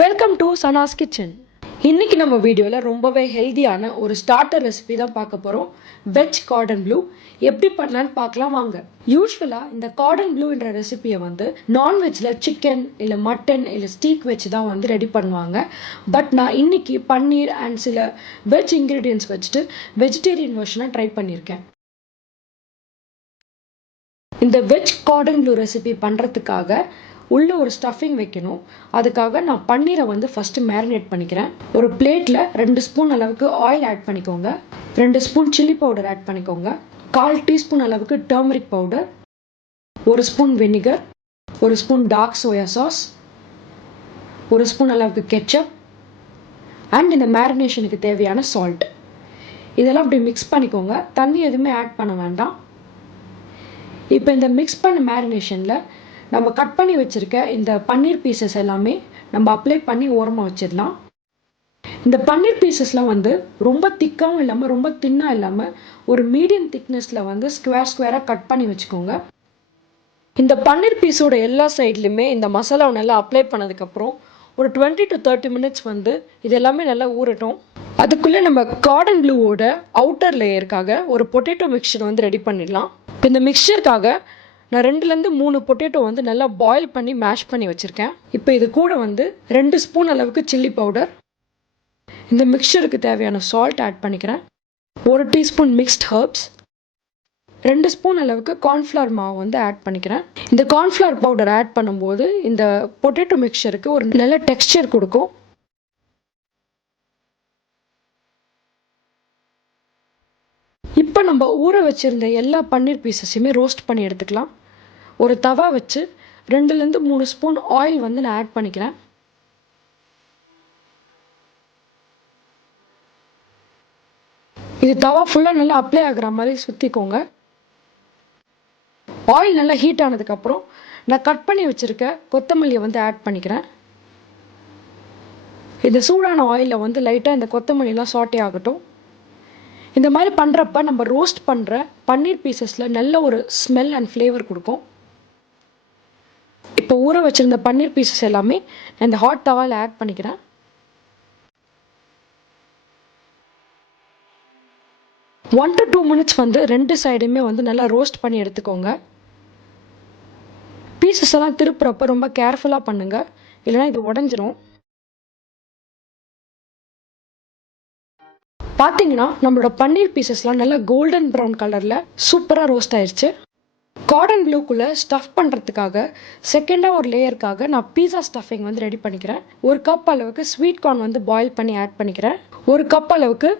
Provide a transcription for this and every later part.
Welcome to Sana's kitchen. இன்றைக்கி நம்ம வீடியோவில் ரொம்பவே ஹெல்த்தியான ஒரு ஸ்டார்டர் ரெசிபி தான் பார்க்க போகிறோம். வெஜ் கார்டன் ப்ளூ எப்படி பண்ணலான்னு பார்க்கலாம் வாங்க. யூஸ்வலாக இந்த கார்டன் ப்ளூன்ற ரெசிபியை நான்வெஜ்ஜில் சிக்கன் இல்லை மட்டன் இல்லை ஸ்டீக் வச்சு தான் ரெடி பண்ணுவாங்க. பட் நான் இன்றைக்கி பன்னீர் அண்ட் சில வெஜ் இன்க்ரீடியன்ட்ஸ் வச்சுட்டு வெஜிடேரியன் வெர்ஷனாக ட்ரை பண்ணியிருக்கேன். இந்த வெஜ் கார்டன் ப்ளூ ரெசிபி பண்ணுறதுக்காக உள்ளே ஒரு ஸ்டஃபிங் வைக்கணும். அதுக்காக நான் பன்னீரை ஃபஸ்ட்டு மேரினேட் பண்ணிக்கிறேன். ஒரு பிளேட்டில் 2 ஸ்பூன் அளவுக்கு ஆயில் ஆட் பண்ணிக்கோங்க. 2 ஸ்பூன் சில்லி பவுடர் ஆட் பண்ணிக்கோங்க. 1/4 டீஸ்பூன் அளவுக்கு turmeric powder, 1 spoon vinegar, 1 spoon dark soya sauce, 1 spoon அளவுக்கு கெச்சப் அண்ட் இந்த மேரினேஷனுக்கு தேவையான சால்ட். இதெல்லாம் அப்படி மிக்ஸ் பண்ணிக்கோங்க. தண்ணி எதுவுமே ஆட் பண்ண வேண்டாம். இப்போ இந்த மிக்ஸ் பண்ண மேரினேஷனில் நம்ம கட் பண்ணி வச்சுருக்க இந்த பன்னீர் பீசஸ் எல்லாமே நம்ம அப்ளை பண்ணி ஓரமாக வச்சிடலாம். இந்த பன்னீர் பீசஸ்லாம் ரொம்ப திக்காகவும் இல்லாமல் ரொம்ப தின்னாக இல்லாமல் ஒரு மீடியம் திக்னஸில் ஸ்கொயராக கட் பண்ணி வச்சுக்கோங்க. இந்த பன்னீர் பீஸோட எல்லா சைட்லையுமே இந்த மசாலாவை நல்லா அப்ளை பண்ணதுக்கப்புறம் ஒரு 20 to 30 மினிட்ஸ் இது எல்லாமே நல்லா ஊறட்டும். அதுக்குள்ளே நம்ம கார்டன் ப்ளூவோட அவுட்டர் லேயருக்காக ஒரு பொட்டேட்டோ மிக்சர் ரெடி பண்ணிடலாம். இப்போ இந்த மிக்சருக்காக நான் 2லேருந்து 3 பொட்டேட்டோ நல்லா பாயில் பண்ணி மேஷ் பண்ணி வச்சுருக்கேன். இப்போ இது கூட 2 ஸ்பூன் அளவுக்கு சில்லி பவுடர், இந்த மிக்சருக்கு தேவையான சால்ட் ஆட் பண்ணிக்கிறேன். 1 டீஸ்பூன் மிக்ஸ்ட் ஹர்ப்ஸ், 2 ஸ்பூன் அளவுக்கு கார்ன்ஃப்ளவர் மாவு ஆட் பண்ணிக்கிறேன். இந்த கார்ன்ஃப்ளவர் பவுடர் ஆட் பண்ணும்போது இந்த பொட்டேட்டோ மிக்சருக்கு ஒரு நல்ல டெக்ஸ்சர் கொடுக்கும். இப்போ நம்ம ஊற வச்சுருந்த எல்லா பன்னீர் பீசஸையுமே ரோஸ்ட் பண்ணி எடுத்துக்கலாம். ஒரு தவா வச்சு 2லேருந்து 3 ஸ்பூன் ஆயில் நான் ஆட் பண்ணிக்கிறேன். இது தவா ஃபுல்லாக நல்லா அப்ளை ஆகிற மாதிரி சுற்றிக்கோங்க. ஆயில் நல்லா ஹீட் ஆனதுக்கப்புறம் நான் கட் பண்ணி வச்சுருக்க கொத்தமல்லியை ஆட் பண்ணிக்கிறேன். இந்த சூடான ஆயிலில் லைட்டாக இந்த கொத்தமல்லிலாம் சாட்டே ஆகட்டும். இந்த மாதிரி பண்ணுறப்ப நம்ம ரோஸ்ட் பண்ணுற பன்னீர் பீசஸில் நல்ல ஒரு ஸ்மெல் அண்ட் ஃப்ளேவர் கொடுக்கும். இப்போ ஊற வச்சுருந்த பன்னீர் பீசஸ் எல்லாமே நான் இந்த ஹாட் தவாவில் ஆட் பண்ணிக்கிறேன். ஒன் to 2 மினிட்ஸ் 2 சைடுமே நல்லா ரோஸ்ட் பண்ணி எடுத்துக்கோங்க. பீசஸ் எல்லாம் திருப்புறப்ப ரொம்ப கேர்ஃபுல்லாக பண்ணுங்கள், இல்லைனா இது உடஞ்சிரும். பார்த்தீங்கன்னா நம்மளோட பன்னீர் பீசஸ்லாம் நல்லா கோல்டன் ப்ரௌன் கலரில் சூப்பராக ரோஸ்ட் ஆயிடுச்சு. கார்டன் ப்ளூக்குள்ளே ஸ்டஃப் பண்ணுறதுக்காக செகண்டாக ஒரு லேயருக்காக நான் பீஸா ஸ்டஃபிங் ரெடி பண்ணிக்கிறேன். 1 கப் அளவுக்கு ஸ்வீட் கார்ன் பாயில் பண்ணி ஆட் பண்ணிக்கிறேன். 1 கப் அளவுக்கு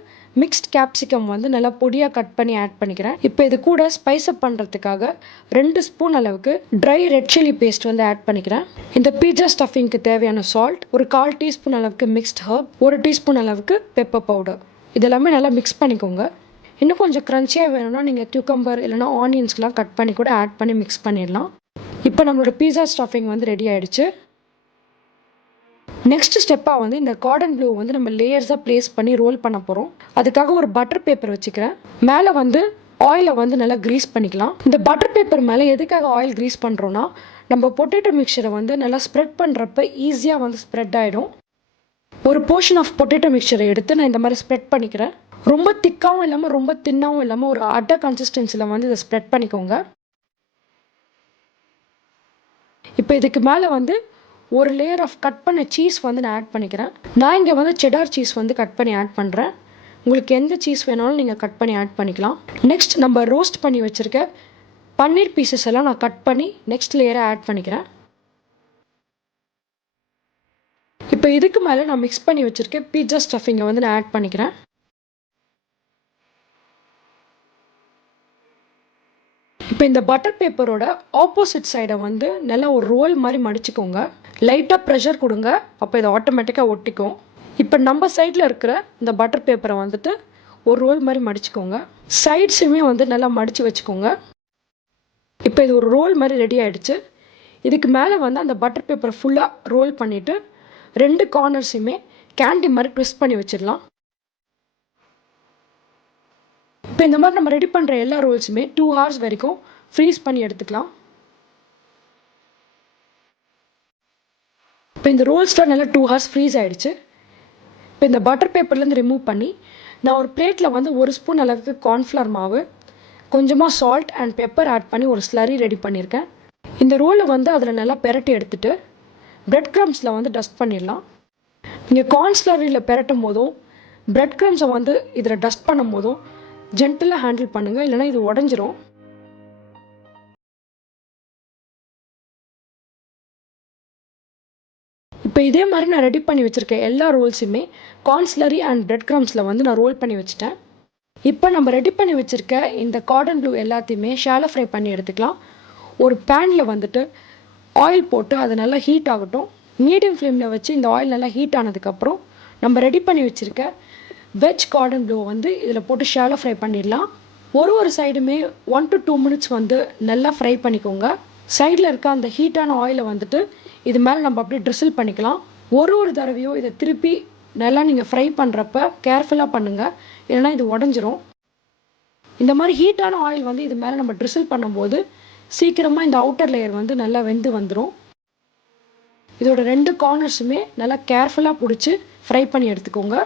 மிக்ஸ்ட் கேப்சிகம் நல்லா பொடியாக கட் பண்ணி ஆட் பண்ணிக்கிறேன். இப்போ இது கூட ஸ்பைஸ்அப் பண்ணுறதுக்காக 2 ஸ்பூன் அளவுக்கு dry red chilli paste add பண்ணிக்கிறேன். இந்த பீஸா ஸ்டஃபிங்க்கு தேவையான சால்ட், ஒரு 1/4 டீஸ்பூன் அளவுக்கு மிக்ஸ்ட் ஹர்ப், 1 டீஸ்பூன் அளவுக்கு பெப்பர் பவுடர், இதெல்லாமே நல்லா மிக்ஸ் பண்ணிக்கோங்க. இன்னும் கொஞ்சம் க்ரன்ச்சியாக வேணும்னா நீங்கள் கியூக்கம்பர் இல்லைனா ஆனியன்ஸ்லாம் கட் பண்ணி கூட ஆட் பண்ணி மிக்ஸ் பண்ணிடலாம். இப்போ நம்மளோட பீஸா ஸ்டஃபிங் ரெடி ஆகிடுச்சு. நெக்ஸ்ட் ஸ்டெப்பாக இந்த கார்டன் ப்ளூ நம்ம லேயர்ஸாக ப்ளேஸ் பண்ணி ரோல் பண்ண போகிறோம். அதுக்காக ஒரு பட்டர் பேப்பர் வச்சுக்கிறேன். மேலே ஆயிலை நல்லா க்ரீஸ் பண்ணிக்கலாம். இந்த பட்டர் பேப்பர் மேலே எதுக்காக ஆயில் க்ரீஸ் பண்ணுறோன்னா, நம்ம பொட்டேட்டோ மிக்சரை நல்லா ஸ்ப்ரெட் பண்ணுறப்ப ஈஸியாக ஸ்ப்ரெட் ஆகிடும். ஒரு போர்ஷன் ஆஃப் பொட்டேட்டோ மிக்சரை எடுத்து நான் இந்த மாதிரி ஸ்ப்ரெட் பண்ணிக்கிறேன். ரொம்ப திக்காகவும் இல்லாமல் ரொம்ப தின்னாகவும் இல்லாமல் ஒரு அட்டை கன்சிஸ்டன்சியில் இதை ஸ்ப்ரெட் பண்ணிக்கோங்க. இப்போ இதுக்கு மேலே ஒரு லேயர் ஆஃப் கட் பண்ண சீஸ் நான் ஆட் பண்ணிக்கிறேன். நான் இங்கே செடார் சீஸ் கட் பண்ணி ஆட் பண்ணுறேன். உங்களுக்கு எந்த சீஸ் வேணாலும் நீங்கள் கட் பண்ணி ஆட் பண்ணிக்கலாம். நெக்ஸ்ட் நம்ம ரோஸ்ட் பண்ணி வச்சுருக்க பன்னீர் பீசஸ் எல்லாம் நான் கட் பண்ணி நெக்ஸ்ட் லேயரை ஆட் பண்ணிக்கிறேன். இப்போ இதுக்கு மேலே நான் மிக்ஸ் பண்ணி வச்சுருக்கேன் பீட்சா ஸ்டஃபிங்கை நான் ஆட் பண்ணிக்கிறேன். இப்போ இந்த பட்டர் பேப்பரோட ஆப்போசிட் சைடை நல்லா ஒரு ரோல் மாதிரி மடிச்சுக்கோங்க. லைட்டாக ப்ரெஷர் கொடுங்க, அப்போ இதை ஆட்டோமேட்டிக்காக ஒட்டிக்கும். இப்போ நம்ம சைடில் இருக்கிற இந்த பட்டர் பேப்பரை ஒரு ரோல் மாதிரி மடிச்சுக்கோங்க. சைட்ஸுமே நல்லா மடித்து வச்சுக்கோங்க. இப்போ இது ஒரு ரோல் மாதிரி ரெடி ஆகிடுச்சு. இதுக்கு மேலே அந்த பட்டர் பேப்பரை ஃபுல்லாக ரோல் பண்ணிவிட்டு 2 கார்னர்ஸையுமே கேண்டி மாதிரி ட்விஸ்ட் பண்ணி வச்சிடலாம். இப்போ இந்த மாதிரி நம்ம ரெடி பண்ணுற எல்லா ரோல்ஸுமே 2 hours வரைக்கும் ஃப்ரீஸ் பண்ணி எடுத்துக்கலாம். இப்போ இந்த ரோல்ஸ்லாம் நல்லா 2 ஹவர்ஸ் ஃப்ரீஸ் ஆகிடுச்சு. இப்போ இந்த பட்டர் பேப்பர்லேருந்து ரிமூவ் பண்ணி நான் ஒரு பிளேட்டில் வந்து 1 ஸ்பூன் அளவுக்கு கார்ன்ஃப்ளவர் மாவு, கொஞ்சமாக சால்ட் அண்ட் பெப்பர் ஆட் பண்ணி ஒரு ஸ்லரி ரெடி பண்ணியிருக்கேன். இந்த ரோலை வந்து அதில் நல்லா பெரட்டி எடுத்துகிட்டு பிரெட் க்ரம்ஸில் வந்து டஸ்ட் பண்ணிடலாம். நீங்கள் கார்ன் ஸ்லரியில் பெரட்டும் போதும் பிரெட் க்ரம்ஸை வந்து இதில் டஸ்ட் பண்ணும் போதும் ஜென்டிலாக ஹேண்டில் பண்ணுங்கள், இல்லைனா இது உடஞ்சிரும். இப்போ இதே மாதிரி நான் ரெடி பண்ணி வச்சுருக்கேன் எல்லா ரோல்ஸுமே கார்ன் ஸ்லரி அண்ட் பிரெட் க்ரம்ஸில் வந்து நான் ரோல் பண்ணி வச்சுட்டேன். இப்போ நம்ம ரெடி பண்ணி வச்சுருக்க இந்த கார்டன் ப்ளூ எல்லாத்தையுமே ஷாலோ ஃப்ரை பண்ணி எடுத்துக்கலாம். ஒரு பேனில் வந்துட்டு ஆயில் போட்டு அது நல்லா ஹீட் ஆகட்டும். மீடியம் ஃப்ளேமில் வச்சு இந்த ஆயில் நல்லா ஹீட் ஆனதுக்கப்புறம் நம்ம ரெடி பண்ணி வச்சுருக்க வெஜ் கார்டன் ப்ளூவை வந்து இதில் போட்டு ஷாலோ ஃப்ரை பண்ணிடலாம். ஒரு சைடுமே 1 to 2 minutes வந்து நல்லா ஃப்ரை பண்ணிக்கோங்க. சைடில் இருக்க அந்த ஹீட்டான ஆயிலை வந்துட்டு இது மேலே நம்ம அப்படியே ட்ரிசில் பண்ணிக்கலாம். ஒரு தடவையும் இதை திருப்பி நல்லா நீங்கள் ஃப்ரை பண்ணுறப்ப கேர்ஃபுல்லாக பண்ணுங்கள், இல்லைனா இது உடஞ்சிரும். இந்த மாதிரி ஹீட்டான ஆயில் வந்து இது மேலே நம்ம ட்ரிசில் பண்ணும்போது சீக்கிரமாக இந்த அவுட்டர் லேயர் வந்து நல்லா வெந்து வந்துடும். இதோட 2 கார்னர்ஸுமே நல்லா கேர்ஃபுல்லாக பிடிச்சி ஃப்ரை பண்ணி எடுத்துக்கோங்க.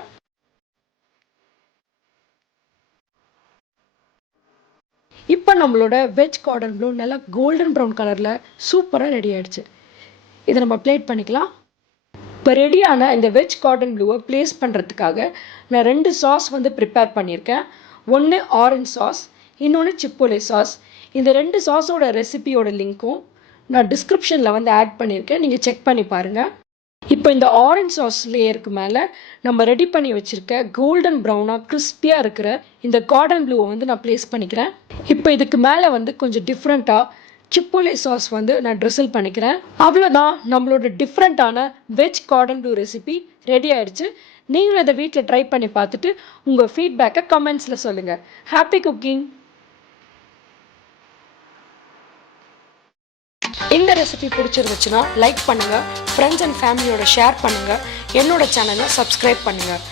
இப்போ நம்மளோட வெஜ் கார்டன் ப்ளூ நல்லா கோல்டன் ப்ரௌன் கலரில் சூப்பராக ரெடி ஆகிடுச்சு. இதை நம்ம பிளேட் பண்ணிக்கலாம். இப்போ ரெடியான இந்த வெஜ் கார்டன் ப்ளூவை ப்ளேஸ் பண்ணுறதுக்காக நான் 2 சாஸ் வந்து ப்ரிப்பேர் பண்ணியிருக்கேன். ஒன்று ஆரஞ்ச் சாஸ், இன்னொன்று சிப்போலே சாஸ். இந்த 2 சாஸோட ரெசிபியோட லிங்க்கும் நான் டிஸ்கிரிப்ஷனில் வந்து ஆட் பண்ணியிருக்கேன், நீங்கள் செக் பண்ணி பாருங்கள். இப்போ இந்த ஆரஞ்ச் சாஸ் லேயருக்கு மேலே நம்ம ரெடி பண்ணி வச்சுருக்க கோல்டன் ப்ரௌனாக கிறிஸ்பியாக இருக்கிற இந்த கார்டன் ப்ளூவை வந்து நான் ப்ளேஸ் பண்ணிக்கிறேன். இப்போ இதுக்கு மேலே வந்து கொஞ்சம் டிஃப்ரெண்ட்டாக சிப்போலே சாஸ் வந்து நான் ட்ரிசில் பண்ணிக்கிறேன். அவ்வளோதான், நம்மளோட டிஃப்ரெண்ட்டான veg garden blue recipe ready ஆகிடுச்சு. நீங்களும் இதை வீட்டில் ட்ரை பண்ணி பார்த்துட்டு உங்கள் ஃபீட்பேக்கை கமெண்ட்ஸில் சொல்லுங்கள். Happy cooking! இந்த ரெசிபி பிடிச்சிருந்துச்சுன்னா லைக் பண்ணுங்கள், ஃப்ரெண்ட்ஸ் அண்ட் ஃபேமிலியோட ஷேர் பண்ணுங்கள், என்னோட சேனலை சப்ஸ்கிரைப் பண்ணுங்கள்.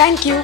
தேங்க்யூ.